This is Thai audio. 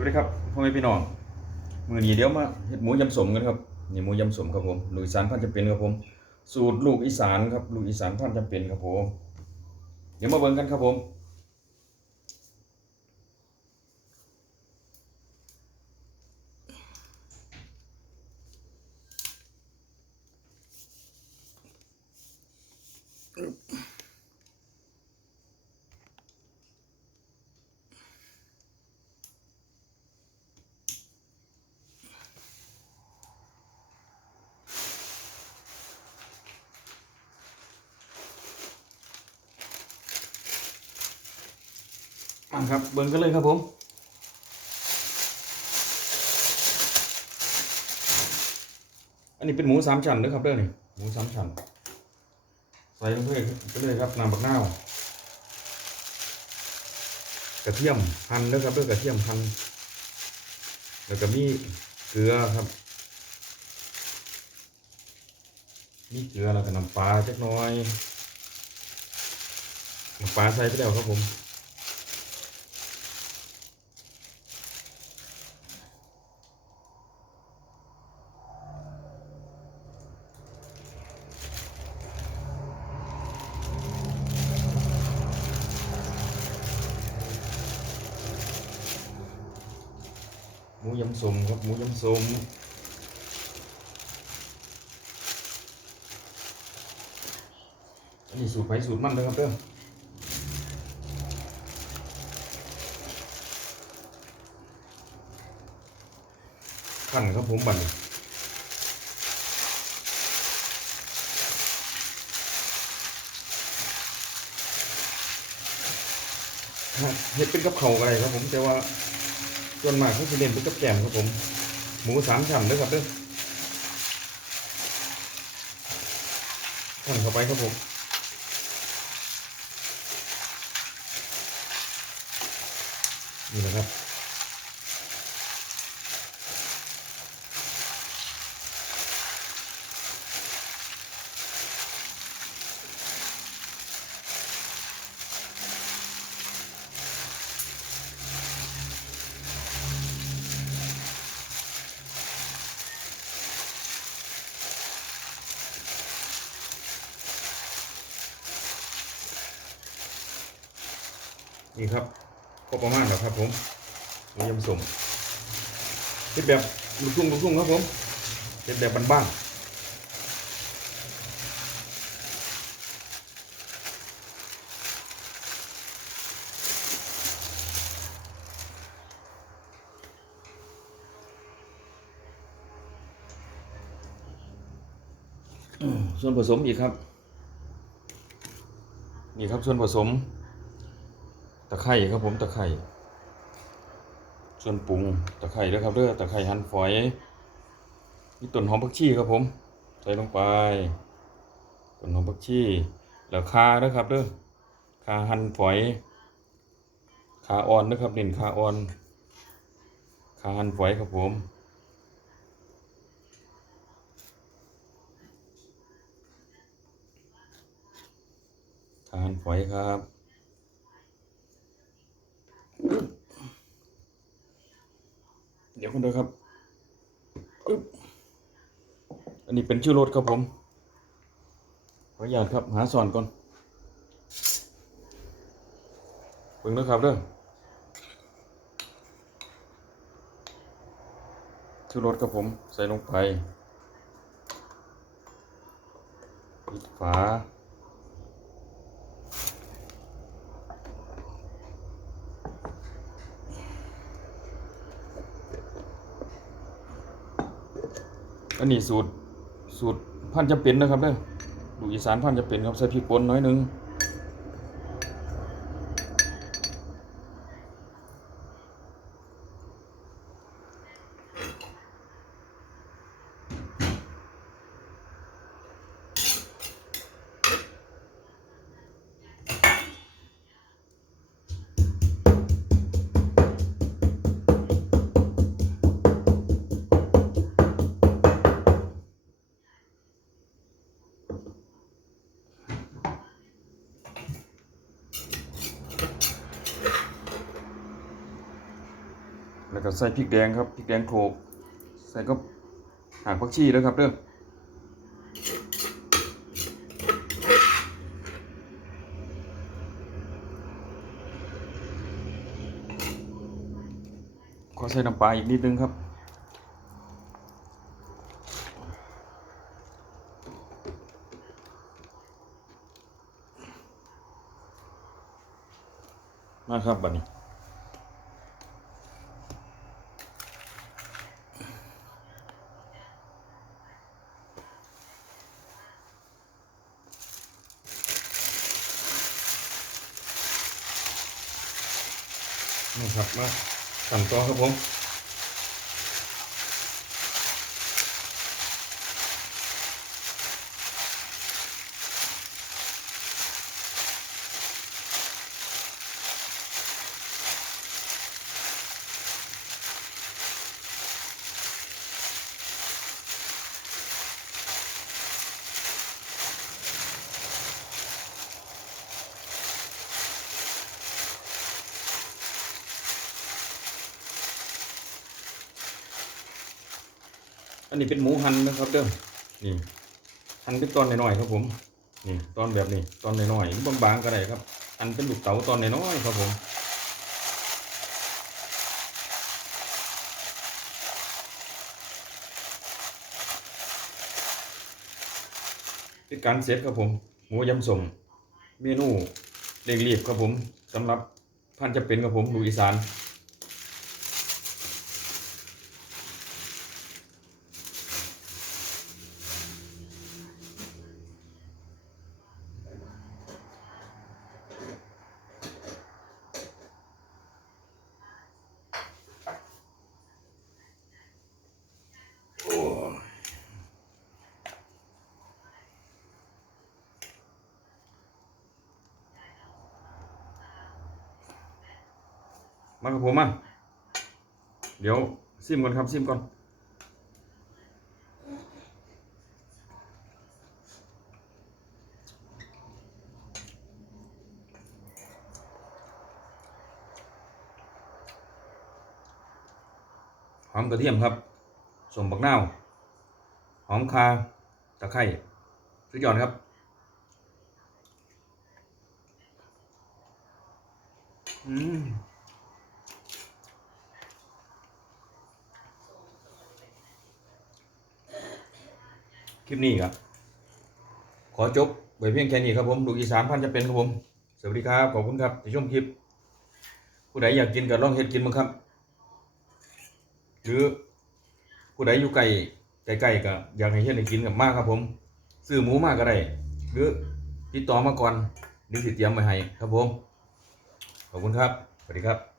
วัสดีครับพ่อแม่พี่น้องมือนี้เดี๋ยวมาเห็ดหมูยำสมกันครับนี่หมูยำสมครับผมลูกอีสานพันจะเป็นครับผม สูตรลูกอีสานครับลูกอีสานพันจะเป็นครับผมเดี๋ยวมาเบิ่งกันครับผม อะครับเบิ่งกันเลยครับผมอันนี้เป็นหมูสามชั้นนะครับเด้อนี่หมูสามชั้นใส่ลงไปไปเลยครับน้ำบักนาวกระเทียมหั่นเด้อครับเด้อกระเทียมหั่นแล้วก็มีเกลือครับ มีเกลือแล้วก็น้ำปลาจักน้อยน้ำปลาใส่ไปแล้วครับผม หมูยำสมครับหมูยำสมอันนี้สูตรไผสูตรมันนะครับเด้อขั้นครับผมบันเฮ็ดเป็นกับเขาอะไรครับผมแต่ว่า ส่วนมากเขาจะเล่นเป็นกับแกมครับผม หมูสามชั้นด้วยครับเด้อขั้นเข้าไปครับผมนี่นะครับ นี่ครับก็ประมาณแล้วครับผมหมูยำสมเป็นแบบลูกทุ่งลูกทุ่งครับผมเป็นแบบบ้านๆส่วนผสมอีกครับ นี่ครับส่วนผสม ตะไคร่ครับผมตะไคร่ส่วนปรุงตะไคร่ด้วยครับเด้อตะไคร่หั่นฝอยมีต้นหอมผักชีครับผม ใส่ลงไปต้นหอมผักชีแล้วคาด้วยครับเด้อคาหั่นฝอยขาอ่อนนะครับเน้นขาอ่อนคาหั่นฝอยครับผมขาหั่นฝอยครับ เดี๋ยวคุณดูครับอึ๊บอั นนี้เป็นชื่อรถครับผม ขออนุญาตครับ หาสอนก่อนเบิ่งนะครับเด้อชื่อรถครับผม ใส่ลงไปปิดฝาอันนี้สูตร สูตรพันจะเป็นนะครับเด้อดูอีสานพันจะเป็นครับใส่พริกป่นน้อยนึง แล้วก็ใส่พริกแดงครับพริกแดงโขลกใส่ก็หางผักชีแล้วครับเด้อขอใส่น้ำปลาอีกนิดนึงครับ มาครับบัดนี้นะครับมาสั่นต่อครับผม อันนี้เป็นหมูหันนะครับเด้อนี่หันเป็นตอนน้อยๆครับผมนี่ตอนแบบนี้ตอนน้อยๆหรือบางๆก็ได้ครับหันเป็นลูกเต๋าตอนน้อยๆครับผมเป็นการเสร็จครับผมหมูยำสมเมนูเร่งรีบครับผมสำหรับท่านจะเป็นครับผมลูกอีสาน มากับผมมาเดี๋ยวซิมก่อนครับซิมก่อนหอมกระเทียมครับสมบักนาวหอมคาตะไคร้สุดยอดครับอืม คลิปนี้ครับขอจบไว้เพียงแค่นี้ครับผมลูกอีสานพันจะเป็นครับผม สวัสดีครับ ขอบคุณครับที่ชมคลิป ผู้ใดอยากกินก็ลองเฮ็ดกินมั้งครับ หรือผู้ใดอยู่ไกลใกล้ๆก็อยากให้เฮ็ดให้กินกับมากครับผม ซื้อหมูมากก็ได้ หรือติดต่อมาก่อนดียวสิเตรียมไว้ให้ครับผม ขอบคุณครับ สวัสดีครับ